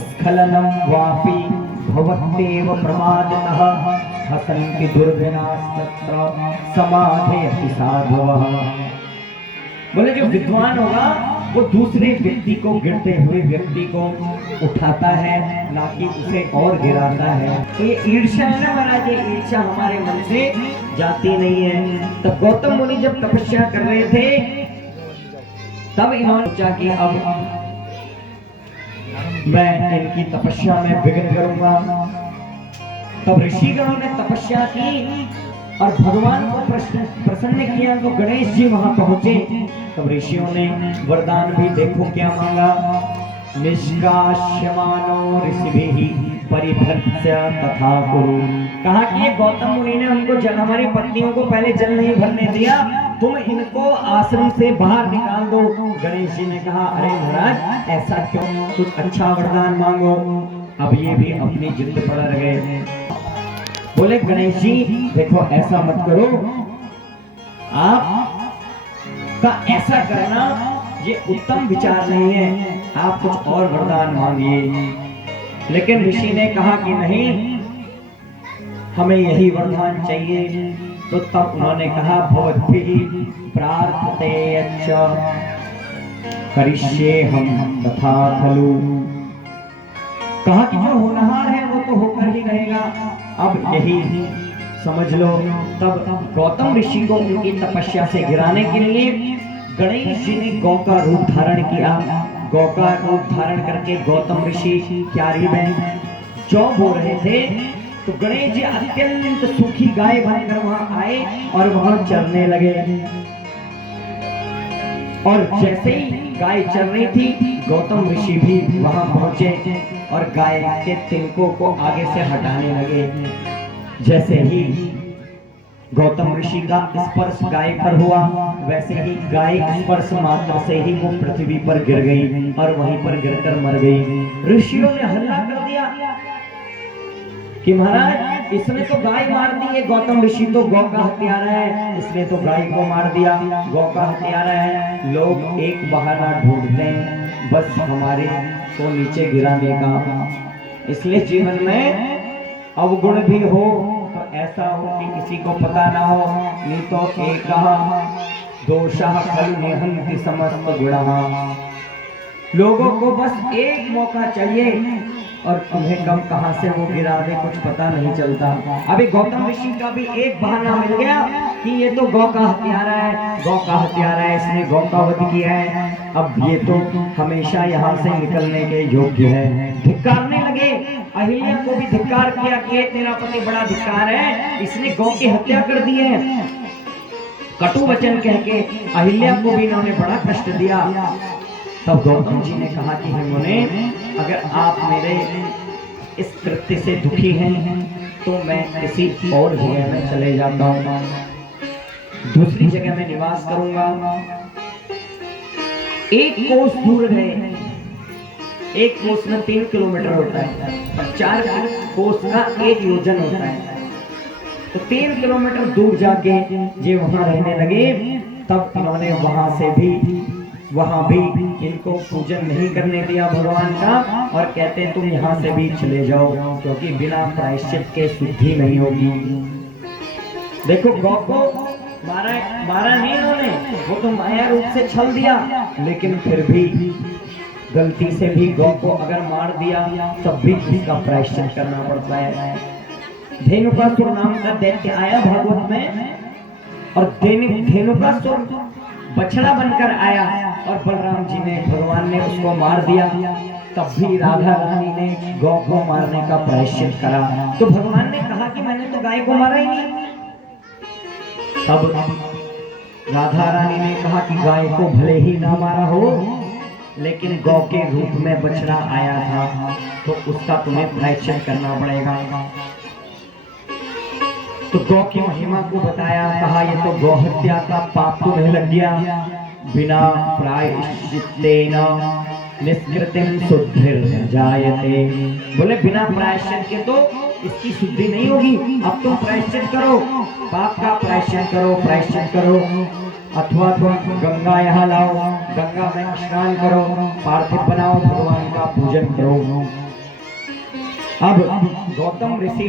स्खलनं वापि भवत्येव प्रमादतः हसन्ति दुर्जनास्तत्र समाधयति साधवः। बोले जो विद्वान होगा वो दूसरे व्यक्ति को, गिरते हुए व्यक्ति को उठाता है, ना कि उसे और गिराता है। तो ये ईर्ष्या है ना महाराज, ये ईर्ष्या हमारे मन से जाती नहीं है। तब गौतम मुनि जब तपस्या कर रहे थे तब इन्होंने सोचा कि अब मैं इनकी तपस्या में विघ्न करूंगा। तब ऋषिगणों ने तपस्या की और भगवान को प्रसन्न किया। तो गणेश जी वहां पहुंचे। तब ऋषियों ने वरदान भी देखो क्या मांगा। निष्काश्यमानो ऋषिभिः परिभृत्य तथा कुरु। कहा कि ये गौतम मुनि ने हमको जल, हमारी पत्नियों को पहले जल नहीं भरने दिया, तुम इनको आश्रम से बाहर निकाल दो। गणेश जी ने कहा अरे महाराज ऐसा क्यों, कुछ अच्छा वरदान मांगो। अब ये भी अपनी जिद पर अड़ गए। बोले गणेश जी देखो ऐसा मत करो, आप का ऐसा करना ये उत्तम विचार नहीं है, आप कुछ और वरदान मांगिए। लेकिन ऋषि ने कहा कि नहीं, हमें यही वरदान चाहिए। तो तब उन्होंने कहा भवद्भिः प्रार्थते अच्छा करिष्ये हम तथा खलु। कहा कि जो होनहार है वो तो होकर ही रहेगा, अब यही समझ लो। तब गौतम ऋषि को उनकी तपस्या से गिराने के लिए गणेश जी ने गौ का रूप धारण किया। गौ का रूप धारण करके गौतम ऋषि क्यारी में जौ बो रहे थे। तो गणेश जी अत्यंत सूखी गाय बनकर वहां आए और वहां चरने लगे। और जैसे ही गाय चल रही थी गौतम ऋषि भी वहां पहुंचे और गाय के तिनकों को आगे से हटाने लगे। जैसे ही गौतम ऋषि का स्पर्श गाय पर हुआ वैसे ही गाय स्पर्श मात्र से ही वो पृथ्वी पर गिर गई और वहीं पर गिरकर मर गई। ऋषियों ने हल्ला कर दिया कि महाराज इसने तो गाय मार दी है, गौतम ऋषि तो गौ का हत्यारा है, इसने तो गाय को मार दिया, गौ का हत्यारा है। लोग एक बहाना ढूंढते हैं बस हमारे को नीचे गिराने का। इसलिए जीवन में अवगुण भी हो तो ऐसा हो कि किसी को पता ना हो, नहीं तो एक दोषः खलु निहन्ति समस्त गुणः। लोगों को बस एक मौका चाहिए और तुम्हें कम कहां से वो गिरा दे कुछ पता नहीं चलता। अभी गौतम ऋषि का भी एक बहाना मिल गया कि ये तो गौ का हत्यारा है, गौ का हत्यारा है, इसने गौ का वध किया है, अब ये तो हमेशा यहाँ से निकलने के योग्य है। धिक्कारने लगे। अहिल्या को भी धिक्कार किया कि तेरा पति बड़ा धिक्कार है, इसने गौ की हत्या कर दी है। कटु वचन कह के अहिल्या को भी इन्होंने बड़ा कष्ट दिया। तब गौतम जी ने कहा कि हे मुने, अगर आप मेरे इस कृत्य से दुखी हैं तो मैं किसी और जगह में चले जाता हूँ, दूसरी जगह में निवास करूंगा। एक कोस दूर गए। एक कोस में 3 किलोमीटर होता है और 4 कोस का 1 योजन होता है। तो 3 किलोमीटर दूर जाके ये वहां रहने लगे। तब इन्होंने वहां भी इनको पूजन नहीं करने दिया भगवान का और कहते हैं तुम यहाँ से भी चले जाओ क्योंकि बिना प्रायश्चित के शुद्धि नहीं होगी। देखो गौ को मारा नहीं उन्होंने, वो तो माया रूप से छल दिया, लेकिन फिर भी गलती से भी गौ को अगर मार दिया तब भी इसका प्रायश्चित करना पड़ता है। धेनुकासुर नाम का दैत्य आया भागवत में और धेनुकासुर बछड़ा बनकर आया और बलराम जी ने, भगवान ने उसको मार दिया। तब भी राधा रानी ने गौ को मारने का प्रायश्चित करा। तो भगवान ने कहा कि मैंने तो गाय को मारा ही नहीं। तब राधा रानी ने कहा कि गाय को भले ही ना मारा हो लेकिन गौ के रूप में बछड़ा आया था तो उसका तुम्हें प्रायश्चित करना पड़ेगा। तो गौ की महिमा को बताया, कहा ये तो गौ हत्या का पाप तुम्हें लग गया, बिना प्रायश्चित्तेन निष्कृतिं शुद्धिर्जायते। बोले बिना प्रायश्चित के तो इसकी शुद्धि नहीं होगी। अब तुम प्रायश्चित करो, पाप का प्रायश्चित करो, अथवा तुम गंगा यहाँ लाओ, गंगा में स्नान करो, पार्थिव बनाओ, भगवान का पूजन करो। अब गौतम ऋषि